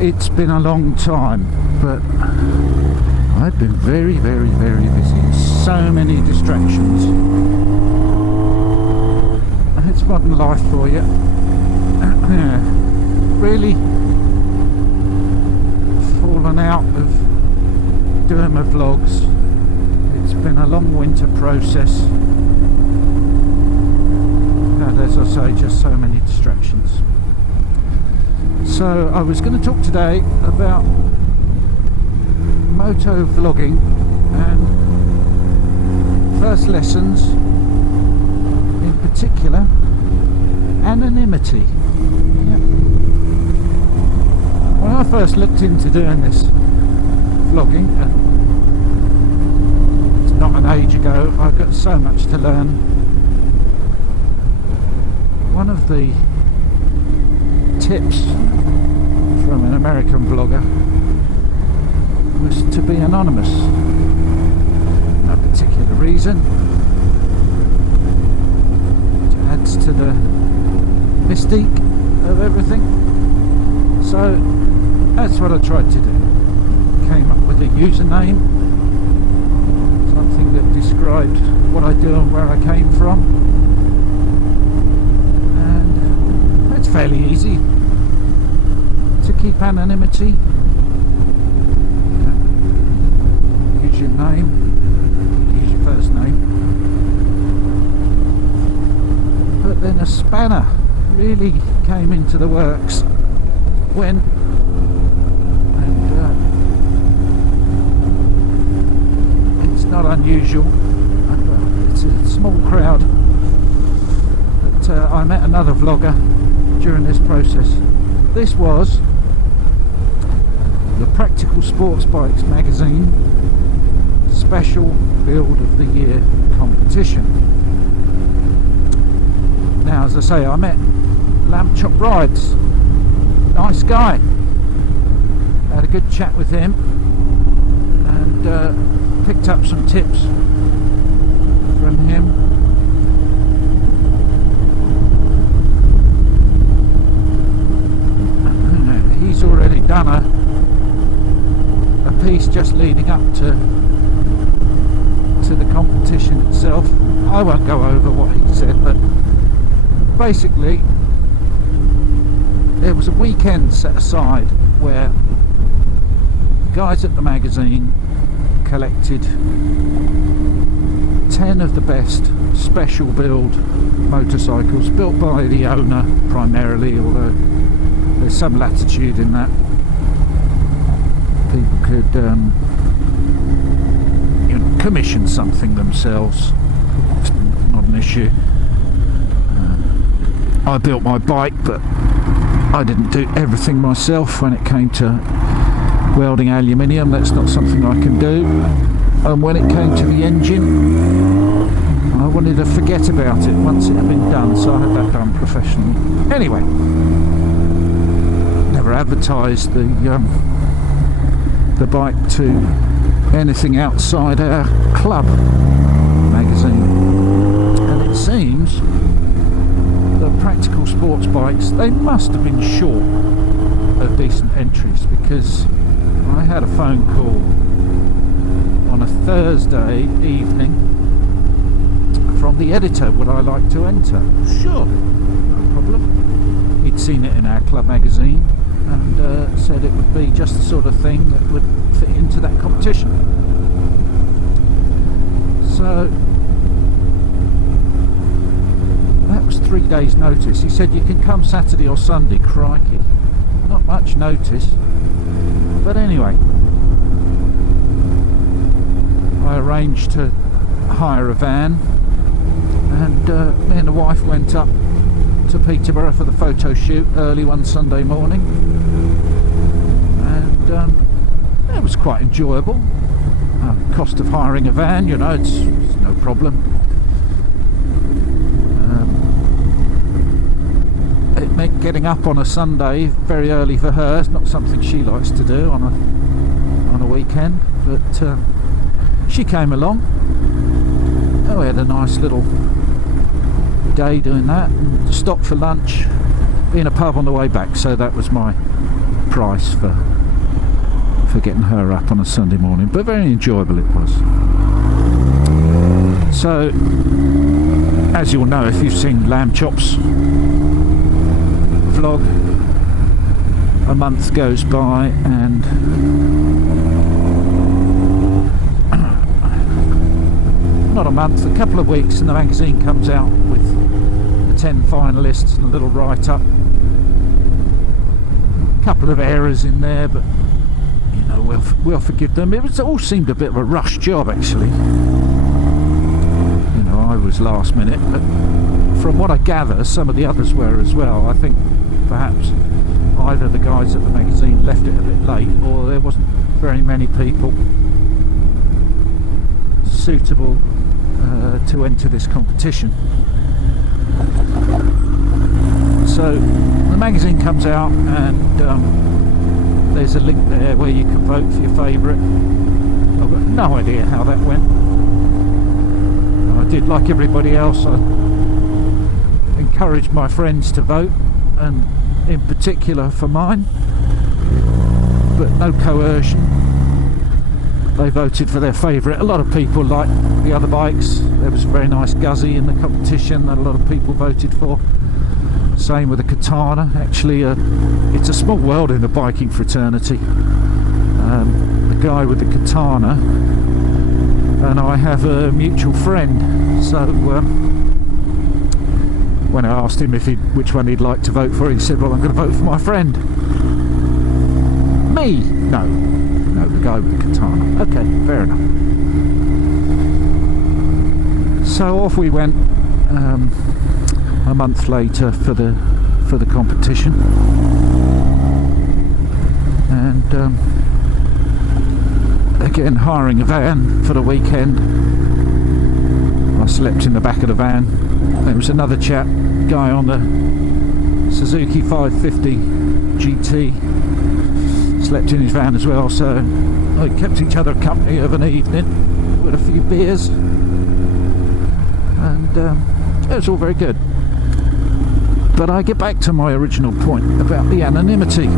It's been a long time, but I've been very, very, very busy. So many distractions. It's modern life for you. Really fallen out of doing my vlogs. It's been a long winter process. And as I say, just so many distractions. So I was going to talk today about moto-vlogging and first lessons, in particular anonymity. When I first looked into doing this vlogging, it's not an age ago, I've got so much to learn. One of the tips from an American vlogger was to be anonymous. No particular reason. It adds to the mystique of everything. So that's what I tried to do. Came up with a username, something that described what I do and where I came from, and it's fairly easy to keep anonymity. Use your name, use your first name, but then a spanner really came into the works when, and it's not unusual, it's a small crowd, but I met another vlogger during this process. This was the Practical Sports Bikes magazine special build of the year competition. Now, as I say, I met Lamb Chop Rides, nice guy, had a good chat with him and picked up some tips from him. He's already done a piece just leading up to the competition itself. I won't go over what he said, but basically there was a weekend set aside where the guys at the magazine collected 10 of the best special build motorcycles built by the owner primarily, although there's some latitude in that. People could commission something themselves. It's not an issue. I built my bike, but I didn't do everything myself when it came to welding aluminium. That's not something I can do. And when it came to the engine, I wanted to forget about it once it had been done, so I had that done professionally. Anyway, never advertised the bike to anything outside our club magazine. And it seems the Practical Sports Bikes, they must have been short of decent entries, because I had a phone call on a Thursday evening from the editor. Would I like to enter? Sure, no problem. He'd seen it in our club magazine and said it would be just the sort of thing that would fit into that competition. So that was 3 days notice. He said you can come Saturday or Sunday. Crikey, not much notice, but anyway, I arranged to hire a van, and me and the wife went up to Peterborough for the photo shoot early one Sunday morning, and it was quite enjoyable. Cost of hiring a van, you know, it's no problem. It meant getting up on a Sunday very early for her. It's not something she likes to do on a weekend, but she came along. We had a nice little day doing that, and stopped for lunch in a pub on the way back. So that was my price for getting her up on a Sunday morning, but very enjoyable it was. So, as you'll know if you've seen Lamb Chop's vlog, a month goes by and not a month, a couple of weeks, and the magazine comes out with the 10 finalists and a little write-up. A couple of errors in there, but you know, we'll forgive them. It all seemed a bit of a rush job, actually. You know, I was last minute, but from what I gather, some of the others were as well. I think perhaps either the guys at the magazine left it a bit late, or there wasn't very many people suitable to enter this competition. So the magazine comes out, and there's a link there where you can vote for your favourite. I've got no idea how that went. I did like everybody else. I encouraged my friends to vote, and in particular for mine, but no coercion. They voted for their favourite. A lot of people liked the other bikes. There was a very nice Guzzi in the competition that a lot of people voted for. Same with the Katana. Actually, it's a small world in the biking fraternity. The guy with the Katana and I have a mutual friend, so when I asked him which one he'd like to vote for, he said, well, I'm going to vote for my friend. Me? No, the guy with the Katana. Okay, fair enough. So off we went a month later for the competition, and again hiring a van for the weekend. I slept in the back of the van. There was another chap, guy on the Suzuki 550 GT, slept in his van as well, so we kept each other company of an evening with a few beers, and it was all very good. But I get back to my original point about the Anonimity.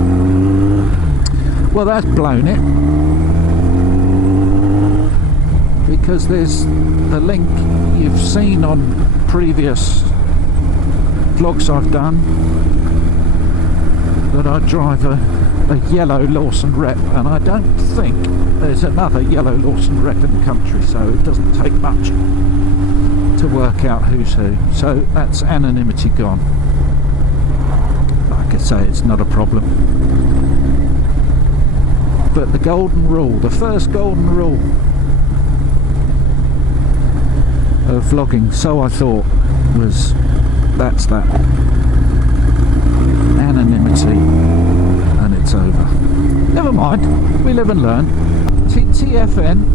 Well, that's blown it, because there's the link you've seen on previous vlogs I've done, that I drive a yellow Lawson Rep, and I don't think there's another yellow Lawson Rep in the country, so it doesn't take much to work out who's who. So that's Anonimity gone. Like I say, it's not a problem. But the golden rule, the first golden rule of vlogging, so I thought, was that's that. Anonymity, and it's over. Never mind, we live and learn. TTFN